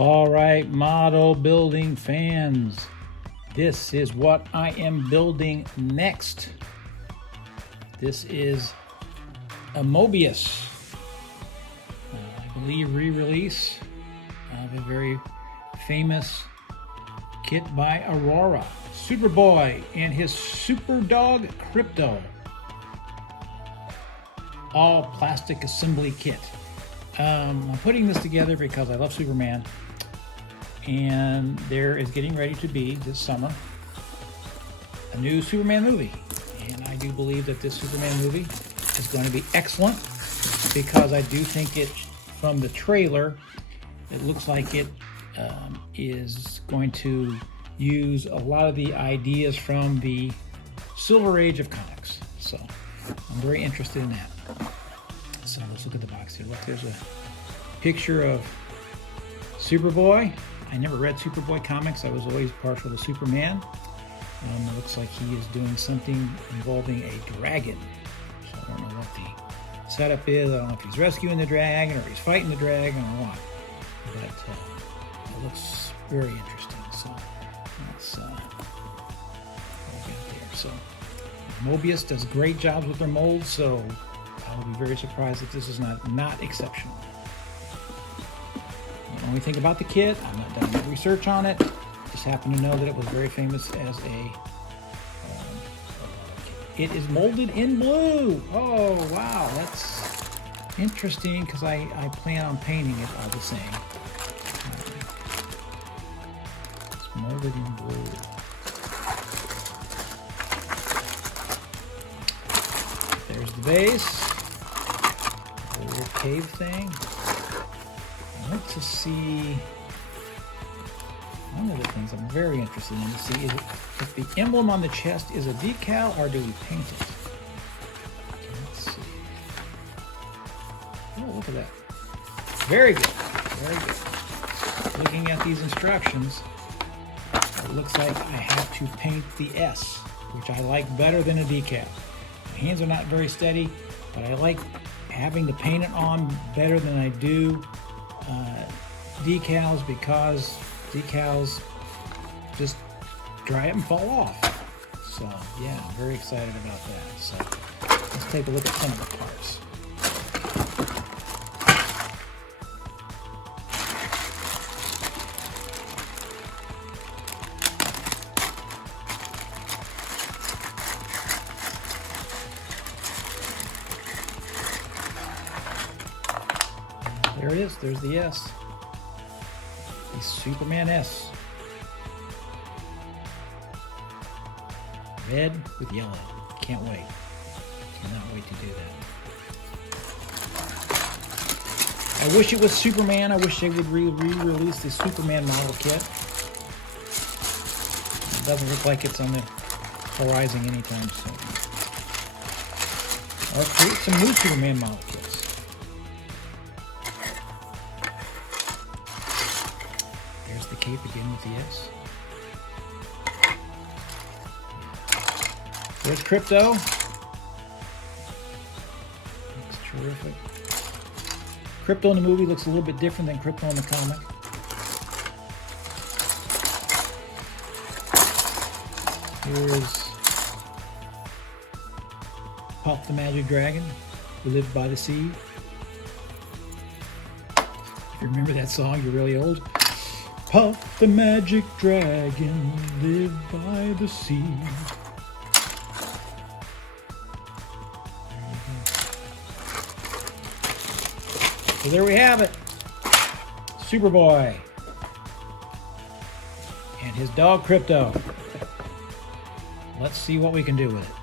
All right, model building fans, this is what I am building next. This is a MOEBIUS, I believe re-release of a very famous kit by AURORA, Superboy and his super dog Krypto. All plastic assembly kit. I'm putting this together because I love Superman, and there is getting ready to be this summer a new Superman movie, and I do believe that this Superman movie is going to be excellent because I do think it, from the trailer, it looks like it is going to use a lot of the ideas from the Silver Age of comics, so I'm very interested in that. So let's look at the box here. Look, there's a picture of Superboy. I never read Superboy comics. I was always partial to Superman. It looks like he is doing something involving a dragon. So I don't know what the setup is. I don't know if he's rescuing the dragon or he's fighting the dragon or what. But it looks very interesting. So let's look at there. So MOEBIUS does great jobs with their molds. So I will be very surprised if this is not exceptional. I don't know anything about the kit. I'm not done any research on it. Just happen to know that it was very famous as a it is molded in blue. Oh wow, that's interesting because I plan on painting it all the same. It's molded in blue. There's the base. A little cave thing. I want to see, one of the things I'm very interested in to see is if the emblem on the chest is a decal or do we paint it? Okay, let's see. Oh, look at that. Very good, very good. Looking at these instructions, it looks like I have to paint the S, which I like better than a decal. My hands are not very steady, but I like having to paint it on better than I do decals, because decals just dry up and fall off. So yeah, I'm very excited about that. So let's take a look at some of the parts. There it is, there's the S. The Superman S. Red with yellow. Can't wait. Cannot wait to do that. I wish it was Superman. I wish they would re-release the Superman model kit. It doesn't look like it's on the horizon anytime soon. Or create some new Superman model kits. There's the cape again with the S. There's Krypto. Looks terrific. Krypto in the movie looks a little bit different than Krypto in the comic. Here's Puff the Magic Dragon, who lived by the sea. If you remember that song, you're really old. Puff the Magic Dragon lived by the sea. So there we have it. Superboy and his dog Krypto. Let's see what we can do with it.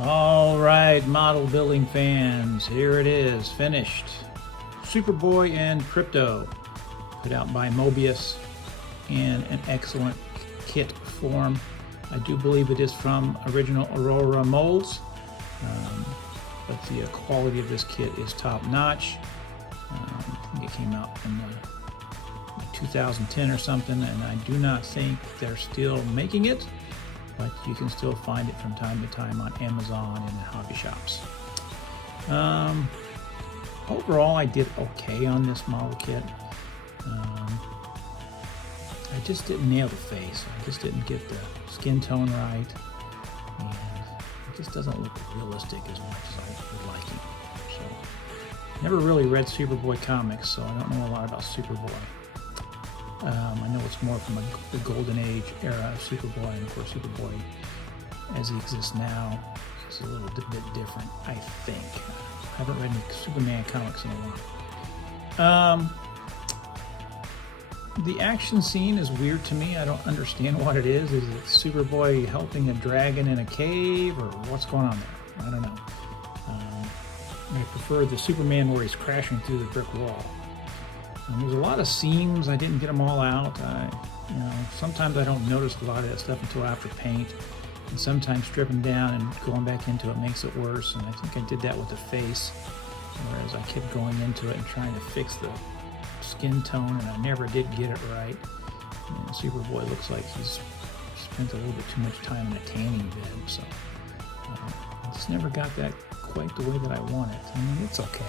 All right, model building fans, here it is, finished. Superboy and Krypto, put out by MOEBIUS in an excellent kit form. I do believe it is from original AURORA molds, but the quality of this kit is top notch. I think it came out in 2010 or something, and I do not think they're still making it, but you can still find it from time to time on Amazon and in hobby shops. Overall, I did okay on this model kit. I just didn't nail the face. I just didn't get the skin tone right, and it just doesn't look realistic as much as I would like it. So, never really read Superboy comics, so I don't know a lot about Superboy. I know it's more from the golden age era of Superboy, and of course Superboy as he exists now is a little bit different, I think. I haven't read any Superman comics in a while. The action scene is weird to me. I don't understand what it is. Is it Superboy helping a dragon in a cave, or what's going on there? I don't know. I prefer the Superman where he's crashing through the brick wall. There's a lot of seams. I didn't get them all out. Sometimes I don't notice a lot of that stuff until after paint, and sometimes stripping down and going back into it makes it worse. And I think I did that with the face, whereas I kept going into it and trying to fix the skin tone, and I never did get it right. Superboy looks like he's spent a little bit too much time in a tanning bed, so I just never got that quite the way that I want it. I mean, it's okay.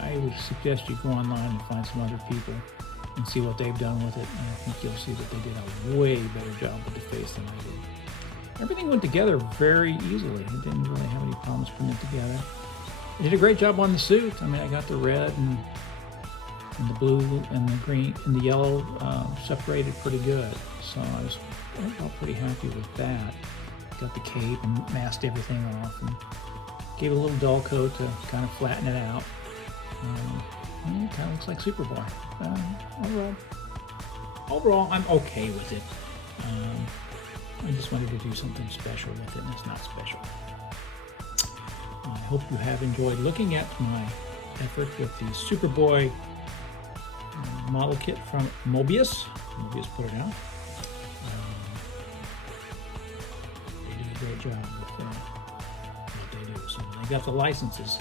I would suggest you go online and find some other people and see what they've done with it, and I think you'll see that they did a way better job with the face than I did. Everything went together very easily. It didn't really have any problems putting it together. I did a great job on the suit. I mean, I got the red and the blue and the green and the yellow separated pretty good, so I was overall pretty happy with that. Got the cape and masked everything off and gave it a little dull coat to kind of flatten it out. It kind of looks like Superboy. Overall, I'm okay with it. I just wanted to do something special with it, and it's not special. I hope you have enjoyed looking at my effort with the Superboy model kit from MOEBIUS. MOEBIUS put it out. They do a great job with what they do. So they got the licenses.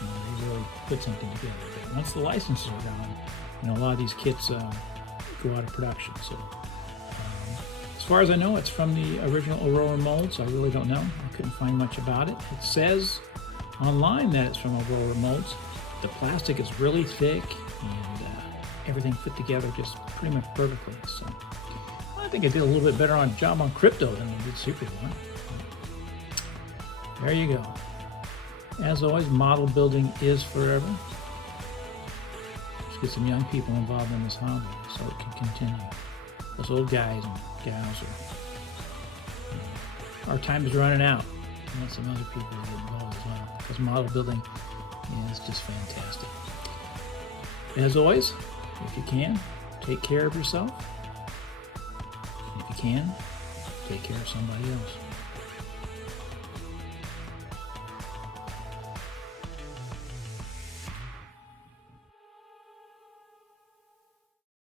They really put something together. But once the licenses are gone, a lot of these kits go out of production. So as far as I know, it's from the original AURORA molds. I really don't know. I couldn't find much about it. It says online that it's from AURORA molds. The plastic is really thick, and everything fit together just pretty much perfectly. So I think I did a little bit better job on Krypto than I did Superboy. There you go. As always, model building is forever. Let's get some young people involved in this hobby so it can continue. Those old guys and gals our time is running out. We want some other people to get involved as well, because model building is just fantastic. As always, if you can, take care of yourself. And if you can, take care of somebody else.